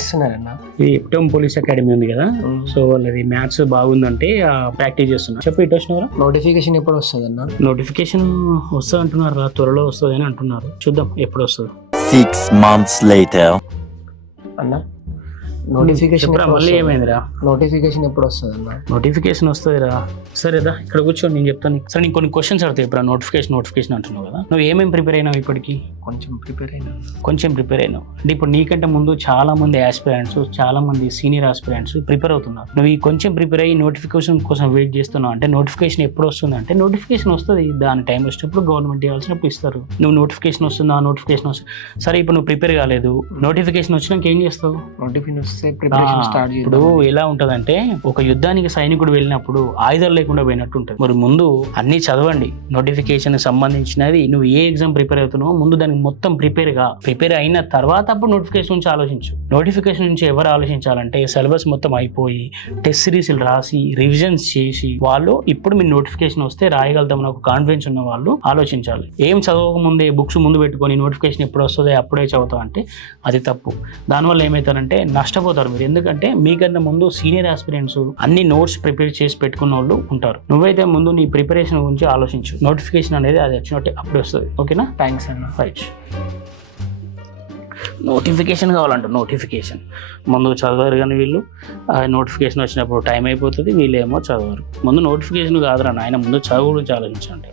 చేస్తున్నారన్న. ఇది ఎప్టమ్ police academy ఉంది కదా, సో వాళ్ళది మ్యాథ్స్ బాగుందంటే ప్రాక్టీస్ చేస్తున్నా. చెప్పు ఇటు వచ్చినవరా? నోటిఫికేషన్ ఎప్పుడు వస్తుంది అన్న? నోటిఫికేషన్ వస్తుంది అంటున్నారు రా, త్వరలో వస్తుంది అని అంటున్నారు. చూద్దాం ఎప్పుడు వస్తుంది. 6 months later. అన్న నోటిఫికేషన్ మళ్ళీ ఏమైందిరా? నోటిఫికేషన్ ఎప్పుడు వస్తుంది అన్న? నోటిఫికేషన్ వస్తుందిరా. సరేదా ఇక్కడ కూర్చొని నేను చెప్తాను. సరే నీకు కొన్ని క్వశ్చన్స్ అడుగుతాయి. ఇప్పుడు నోటిఫికేషన్ అంటున్నావు కదా, నువ్వు ఏమేమి ప్రిపేర్ అయినావు ఇప్పటికి? కొంచెం ప్రిపేర్ అయినావు అంటే ఇప్పుడు నీకంటే ముందు చాలా మంది ఆస్పిరెంట్స్, చాలా మంది సీనియర్ ఆస్పిరెంట్స్ ప్రిపేర్ అవుతున్నారు. నువ్వు ఈ కొంచెం ప్రిపేర్ అయ్యి నోటిఫికేషన్ కోసం వెయిట్ చేస్తున్నావు అంటే నోటిఫికేషన్ ఎప్పుడు వస్తుంది అంటే నోటిఫికేషన్ వస్తుంది, దాని టైం వచ్చినప్పుడు గవర్నమెంట్ ఇవ్వాల్సినప్పుడు ఇస్తారు. నువ్వు నోటిఫికేషన్ వస్తుంది, ఆ నోటిఫికేషన్ వస్తుంది. సరే ఇప్పుడు నువ్వు ప్రిపేర్ కాలేదు, నోటిఫికేషన్ వచ్చినాక ఏం చేస్తావు? నోటిఫికేషన్ వస్తే ప్రిపరేషన్ స్టార్ట్ చేయాలి. ఇప్పుడు ఎలా ఉంటదంటే ఒక యుద్ధానికి సైనికుడు వెళ్ళినప్పుడు ఆయుధాలు లేకుండా పోయినట్టు ఉంటుంది. మరి ముందు అన్ని చదవండి, నోటిఫికేషన్ సంబంధించినది. నువ్వు ఏ ఎగ్జామ్ ప్రిపేర్ అవుతున్నావో ముందు దానికి మొత్తం ప్రిపేర్ అయిన తర్వాత అప్పుడు నోటిఫికేషన్ నుంచి ఆలోచించు. నోటిఫికేషన్ నుంచి ఎవరు ఆలోచించాలంటే సిలబస్ మొత్తం అయిపోయి టెస్ట్ సిరీస్లు రాసి రివిజన్స్ చేసి వాళ్ళు ఇప్పుడు మీ నోటిఫికేషన్ వస్తే రాయగలుగుతామని ఒక కాన్ఫిడెన్స్ ఉన్న వాళ్ళు ఆలోచించాలి. ఏం చదవక ముందే బుక్స్ ముందు పెట్టుకొని నోటిఫికేషన్ ఎప్పుడు వస్తుందో అప్పుడే చదువుతాం అంటే అది తప్పు. దానివల్ల ఏమవుతారంటే నష్టపోతారు మీరు. ఎందుకంటే మీకన్నా ముందు సీనియర్ ఆస్పిరెంట్స్ అన్ని నోట్స్ ప్రిపేర్ చేసి పెట్టుకున్న వాళ్ళు ఉంటారు. నువ్వైతే ముందు నీ ప్రిపరేషన్ గురించి ఆలోచించు. నోటిఫికేషన్ అనేది అది వచ్చినట్టే అప్పుడు వస్తుంది. ఓకేనా? థ్యాంక్స్ అన్న. రైట్. నోటిఫికేషన్ కావాలంట. నోటిఫికేషన్ ముందు చదవరు కానీ వీళ్ళు, నోటిఫికేషన్ వచ్చినప్పుడు టైం అయిపోతుంది, వీళ్ళేమో చదవరు. ముందు నోటిఫికేషన్ కాదురా నాయన, ముందు చదువు గురించి ఆలోచించండి.